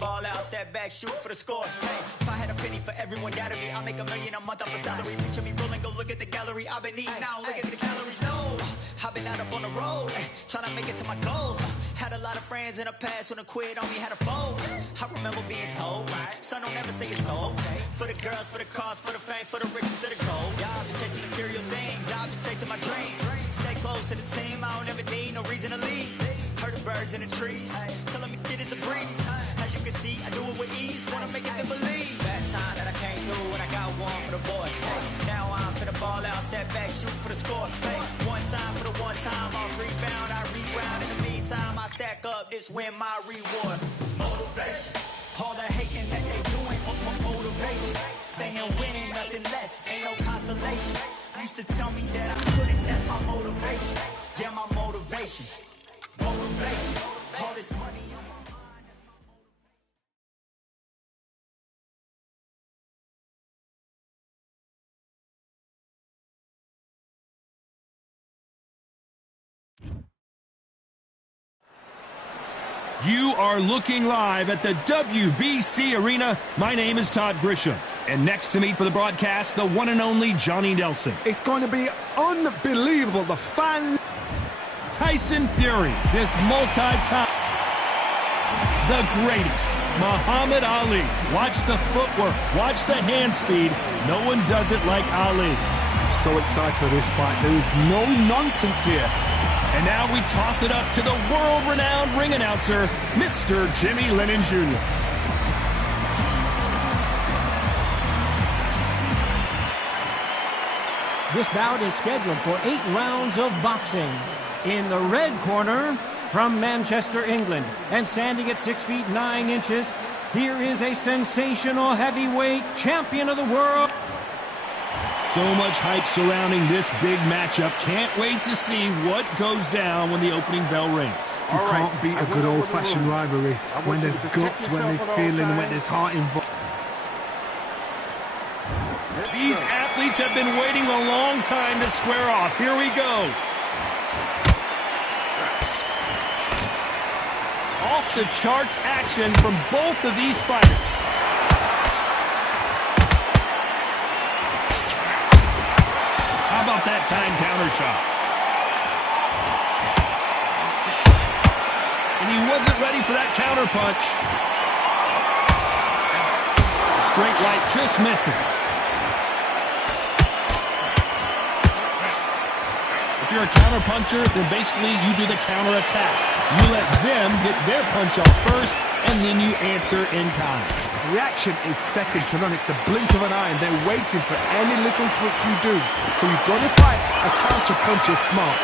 ball out, step back, shoot for the score. Hey, if I had a penny for everyone doubted me, I make $1 million a month off a salary. Picture me rolling, go look at the gallery. I've been eating now, look at the calories. No, I've been out up on the road, trying to make it to my goals. Had a lot of friends in the past when I quit on me, had a fold. I remember being told, son, don't ever say it's sold. For the girls, for the cars, for the fame, for the riches, for the gold. Yeah, I've been chasing material things, I've been chasing my dreams. Stay close to the team, I don't ever need no reason to leave. Heard the birds in the trees, telling me it is a breeze. As you can see, I do it with ease, wanna make it then believe. That time that I came through when I got one for the boy. Now I'm for the ball out, step back, shoot for the score. One time for the one time, off rebound, I rewound. In the meantime, I stack up, this win my reward. Motivation, all the hating that they doing, motivation. Staying winning, nothing less, ain't no consolation. Used to tell me that I couldn't, that's my motivation. Yeah, my motivation. Motivation, all this money on my mind, that's my motivation. You are looking live at the WBC Arena. My name is Todd Grisham. And next to me for the broadcast, the one and only Johnny Nelson. It's going to be unbelievable. The fan... Tyson Fury, this multi-time... The greatest, Muhammad Ali. Watch the footwork, watch the hand speed. No one does it like Ali. I'm so excited for this fight. There is no nonsense here. And now we toss it up to the world-renowned ring announcer, Mr. Jimmy Lennon Jr. This bout is scheduled for 8 rounds of boxing. In the red corner, from Manchester, England, and standing at 6 feet 9 inches, here is a sensational heavyweight champion of the world. So much hype surrounding this big matchup. Can't wait to see what goes down when the opening bell rings. You can't beat a good old-fashioned rivalry when there's guts, when there's feeling, and when there's heart involved. These athletes have been waiting a long time to square off. Here we go. Off-the-charts action from both of these fighters. How about that time counter shot? And he wasn't ready for that counter punch. Straight right just misses. If you're a counter puncher, then basically you do the counter attack. You let them get their punch off first, and then you answer in kind. Reaction is second to none. It's the blink of an eye, and they're waiting for any little twitch you do. So you've got to fight a counter puncher smart.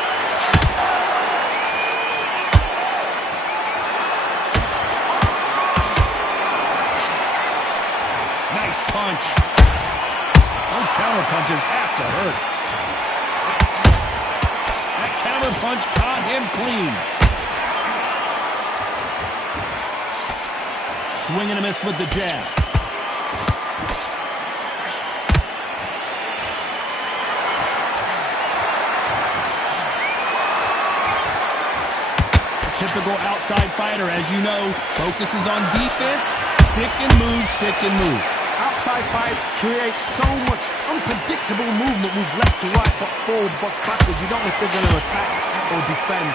Nice punch. Those counter punches have to hurt. That counter punch caught him clean. Swing and a miss with the jab. Typical outside fighter, as you know, focuses on defense, stick and move, stick and move. Outside fights create so much unpredictable movement, move left to right, box forward, box backwards. You don't know if they're going to attack or defend.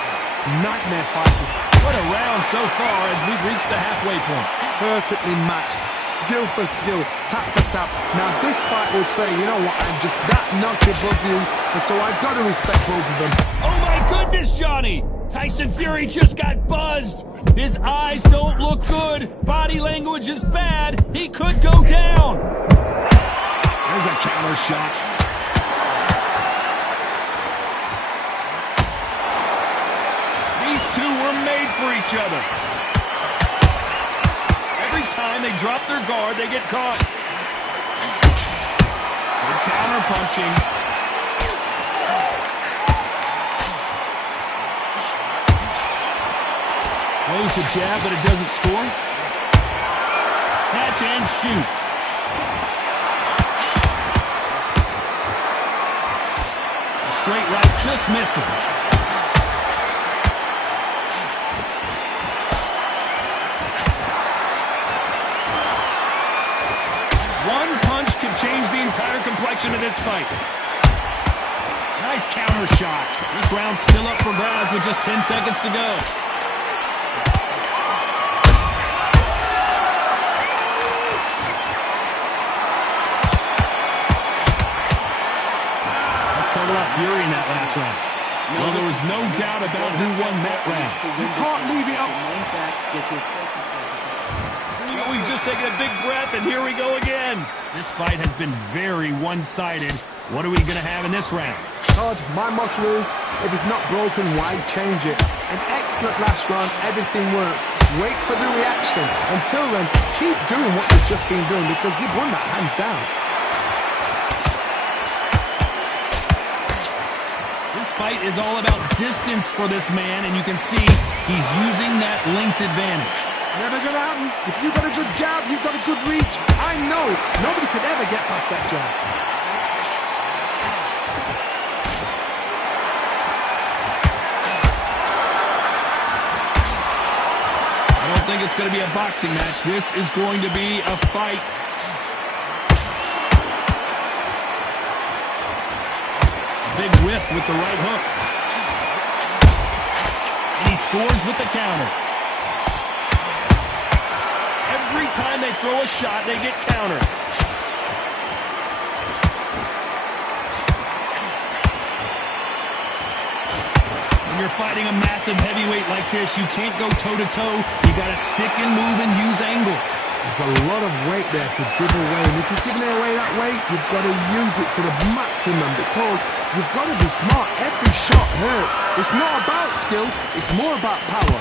Nightmare fighters. What a round so far as we've reached the halfway point. Perfectly matched, skill for skill, tap for tap. Now this fight will say, you know what, I'm just that notch above you, and so I've got to respect both of them. Oh my goodness, Johnny! Tyson Fury just got buzzed. His eyes don't look good. Body language is bad. He could go down. There's a counter shot. These two were made for each other. Every time they drop their guard, they get caught. Good counter punching. Throws a jab, but it doesn't score. Catch and shoot. A straight right just misses. entire complexion of this fight. Nice counter shot. This round's still up for grabs with just 10 seconds to go. Let's talk about Fury in that last round. Well, there was no doubt about who won that round. You can't leave it up. Well, we've just taken a big breath, and here we go again. This fight has been very one-sided. What are we going to have in this round? Todd, my motto is, if it's not broken, why change it? An excellent last round, everything works. Wait for the reaction. Until then, keep doing what you've just been doing because you've won that hands down. This fight is all about distance for this man, and you can see he's using that length advantage. Never gonna happen. If you've got a good jab, you've got a good reach. I know it. Nobody could ever get past that jab. I don't think it's going to be a boxing match. This is going to be a fight. Big whiff with the right hook. And he scores with the counter. Every time they throw a shot, they get countered. When you're fighting a massive heavyweight like this, you can't go toe-to-toe. You got to stick and move and use angles. There's a lot of weight there to give away, and if you're giving it away that weight, you've got to use it to the maximum because you've got to be smart. Every shot hurts. It's not about skill, it's more about power.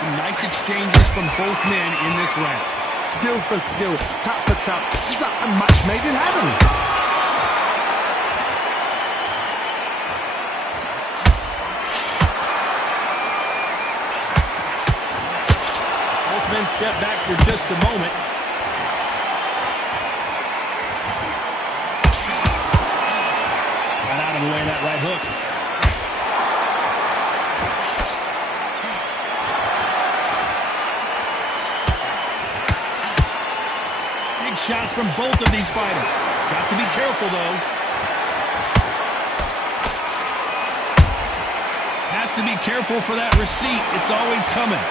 Some nice exchanges from both men in this round. Skill for skill, tap for tap. It's just like a match made in heaven. Men step back for just a moment. Got out of the way of that right hook. Big shots from both of these fighters. Got to be careful, though. Has to be careful for that receipt. It's always coming.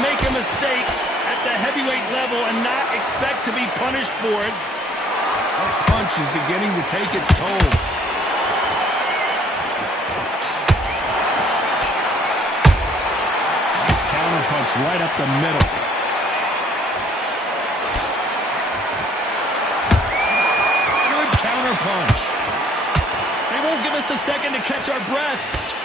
Make a mistake at the heavyweight level and not expect to be punished for it. That punch is beginning to take its toll. Nice counter punch right up the middle. Good counter punch. They won't give us a second to catch our breath.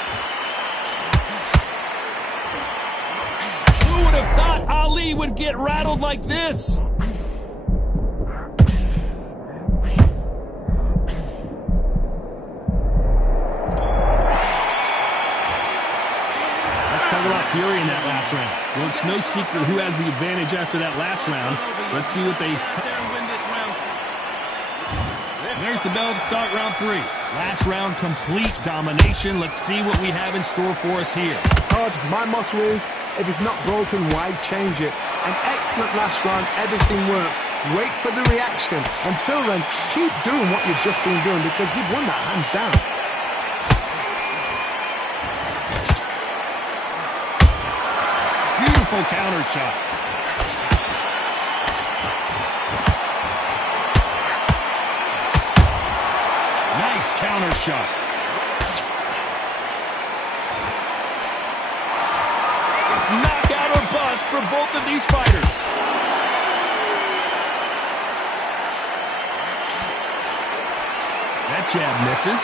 Would have thought Ali would get rattled like this. Let's talk about Fury in that last round. Well, it's no secret who has the advantage after that last round. Let's see what they... There's the bell to start round 3. Last round, complete domination. Let's see what we have in store for us here. Todd, my motto is, if it's not broken, why change it? An excellent last round, everything works. Wait for the reaction. Until then, keep doing what you've just been doing because you've won that hands down. Beautiful counter shot. Nice counter shot. It's knockout or bust for both of these fighters. That jab misses.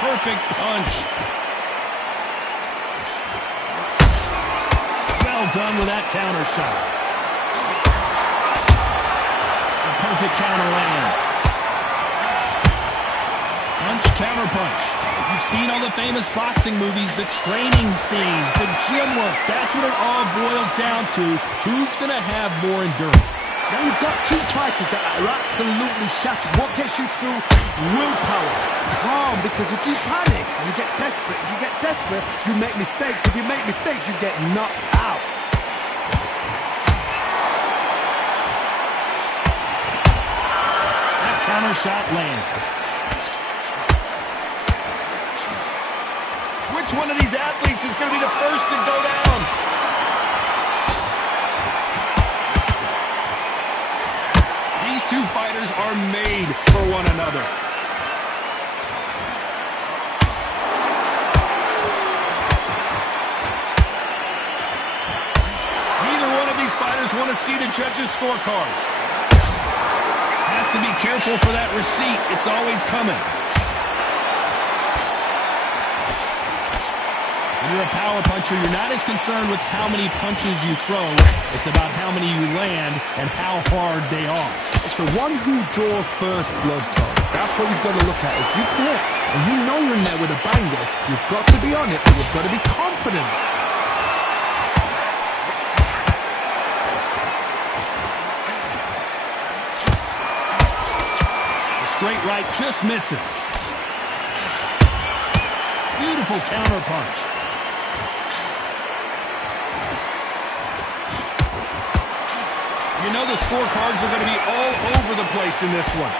Perfect punch. Well done with that counter shot. A perfect counter lands. Punch, counter punch. You've seen all the famous boxing movies, the training scenes, the gym work. That's what it all boils down to. Who's going to have more endurance? Now you've got two fighters that are absolutely shattered. What gets you through? Willpower. Calm, because if you panic, you get desperate. If you get desperate, you make mistakes. If you make mistakes, you get knocked out. That counter shot lands. Which one of these athletes is going to be the first to go down? These two fighters are made for one another. Neither one of these fighters want to see the judges' scorecards. Has to be careful for that receipt. It's always coming. When you're a power puncher, you're not as concerned with how many punches you throw. It's about how many you land and how hard they are. It's the one who draws first blood, Todd. That's what you've got to look at. If you're there and you know you're in there with a banger, you've got to be on it and you've got to be confident. The straight right just misses. Beautiful counter punch. You know the scorecards are going to be all over the place in this one.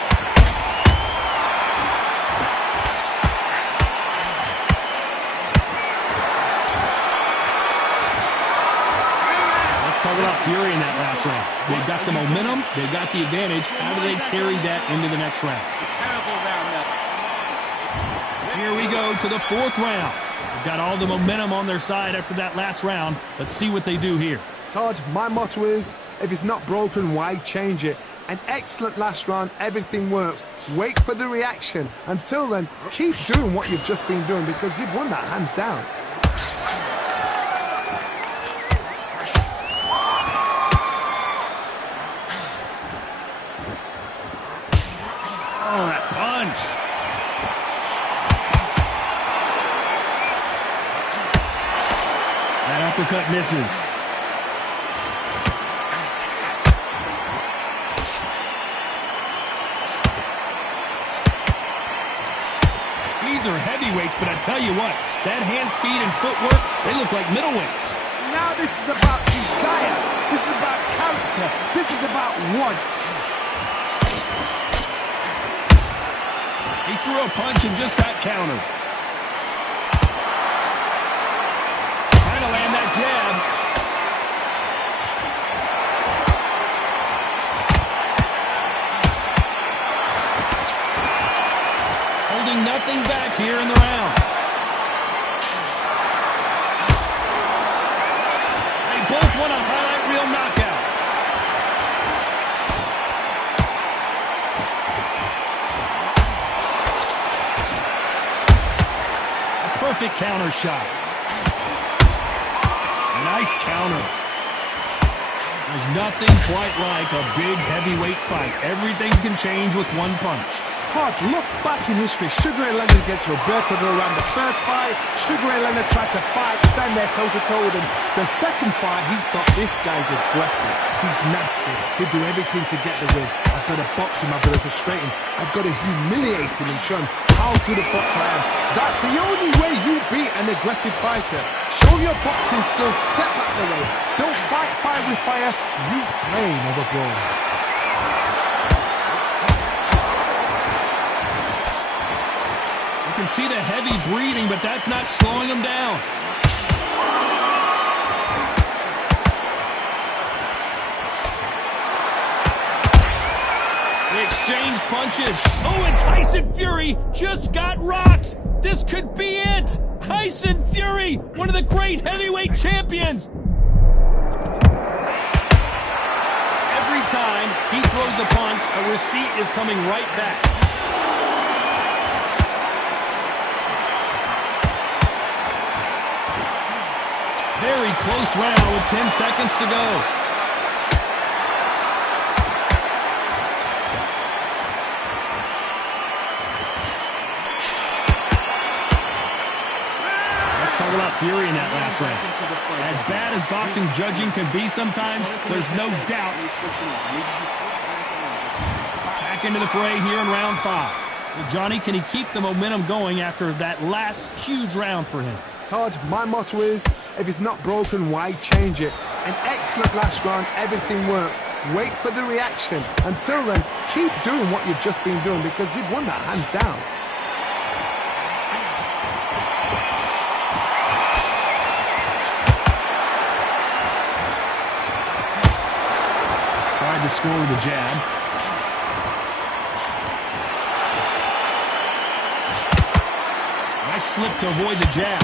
Let's talk about Fury in that last round. They've got the momentum. They've got the advantage. How do they carry that into the next round? Terrible round that. Here we go to the fourth round. They've got all the momentum on their side after that last round. Let's see what they do here. Todd, my motto is, if it's not broken, why change it? An excellent last round, everything works. Wait for the reaction. Until then, keep doing what you've just been doing because you've won that hands down. Oh, that punch. That uppercut misses. These are heavyweights, but I tell you what, that hand speed and footwork, they look like middleweights. Now this is about desire. This is about character. This is about want. He threw a punch and just got countered. Trying to land that jab. Holding nothing back here in the round. They both want a highlight reel knockout. A perfect counter shot. Nice counter. There's nothing quite like a big heavyweight fight. Everything can change with one punch. Todd, look back in history. Sugar Ray Leonard against Roberto Duran. The first fight, Sugar Ray Leonard tried to fight, stand there toe-to-toe with him. The second fight, he thought, this guy's aggressive. He's nasty. He'll do everything to get the win. I've got to box him. I've got to frustrate him. I've got to humiliate him and show him how good a boxer I am. That's the only way you beat an aggressive fighter. Show your boxing skills. Step out the way. Don't fight fire with fire. Use brain over brawn. You can see the heavy breathing, but that's not slowing him down. They exchange punches. Oh, and Tyson Fury just got rocked. This could be it. Tyson Fury, one of the great heavyweight champions. Every time he throws a punch, a receipt is coming right back. Very close round with 10 seconds to go. Let's talk about Fury in that last round. As bad as boxing judging can be sometimes, there's no doubt. Back into the fray here in round 5. Well, Johnny, can he keep the momentum going after that last huge round for him? Todd, my motto is, if it's not broken, why change it? An excellent last round, everything works. Wait for the reaction. Until then, keep doing what you've just been doing because you've won that hands down. Tried to score with a jab. Nice slip to avoid the jab.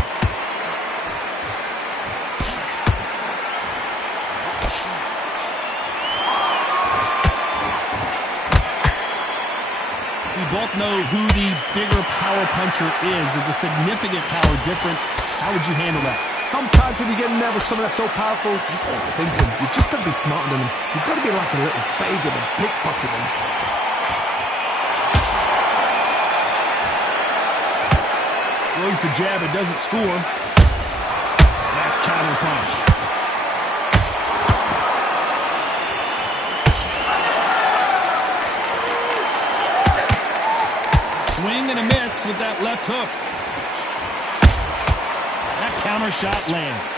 We both know who the bigger power puncher is. There's a significant power difference. How would you handle that? Sometimes when you get nervous, someone that's so powerful, you've got to be thinking. You've just got to be smarter than them. You've got to be like a little Fagin and pickpocket them. Throws the jab, it doesn't score. Nice counter punch. Swing and a miss with that left hook. That counter shot lands.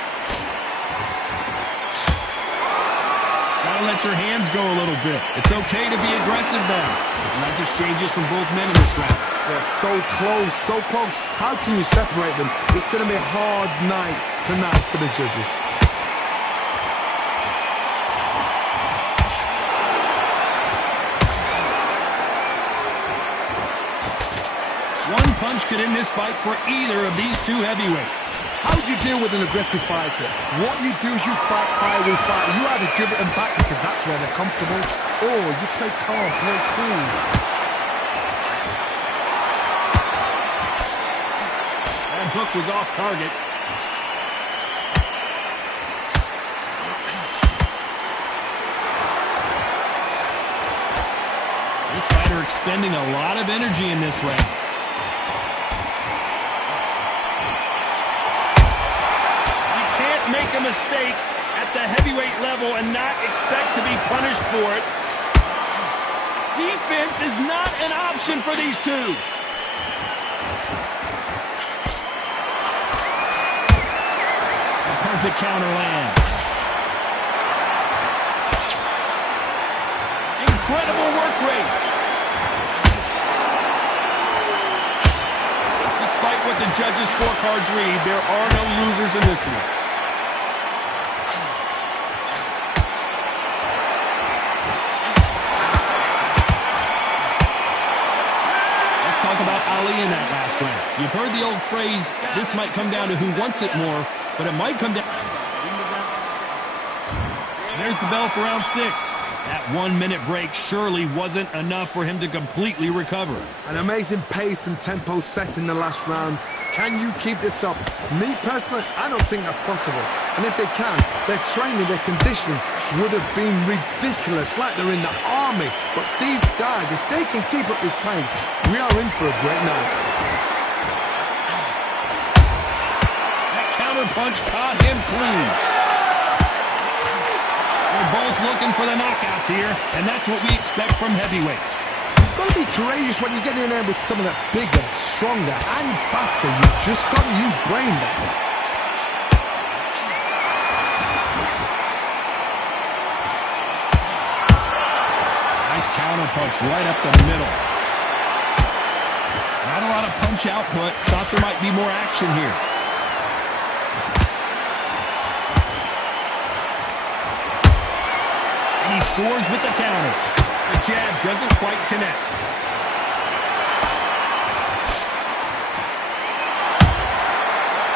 Gotta let your hands go a little bit. It's okay to be aggressive now. Nice exchanges from both men in this round. They're so close, so close. How can you separate them? It's going to be a hard night tonight for the judges. One punch could end this fight for either of these two heavyweights. How do you deal with an aggressive fighter? What you do is you fight fire with fire. You either give it them back because that's where they're comfortable, or you play calm, play cool. That hook was off target. This fighter expending a lot of energy in this round. Make a mistake at the heavyweight level and not expect to be punished for it. Defense is not an option for these two. A perfect counter lands. Incredible work rate. Despite what the judges' scorecards read, there are no losers in this one. About Ali in that last round. You've heard the old phrase, this might come down to who wants it more, but it might come down. There's the bell for round 6. That 1 minute break surely wasn't enough for him to completely recover. An amazing pace and tempo set in the last round. Can you keep this up? Me personally, I don't think that's possible. And if they can, their training, their conditioning would have been ridiculous, like they're in the army. But these guys, if they can keep up this pace, we are in for a great night. That counter punch caught him clean. They're both looking for the knockouts here, and that's what we expect from heavyweights. You've got to be courageous when you get in there with someone that's bigger, stronger, and faster. You've just got to use brain there. Nice counter punch right up the middle. Not a lot of punch output. Thought there might be more action here. And he scores with the counter. The jab doesn't quite connect.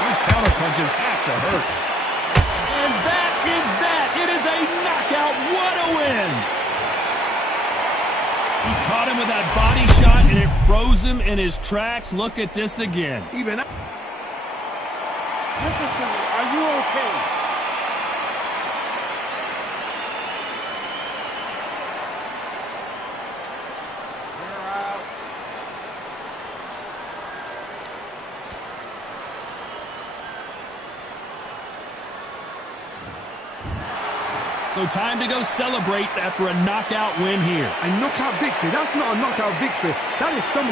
Those counter punches have to hurt. And that is that. It is a knockout. What a win. He caught him with that body shot, and it froze him in his tracks. Look at this again. Even listen to me. Are you okay? So time to go celebrate after a knockout win here. A knockout victory? That's not a knockout victory. That is some...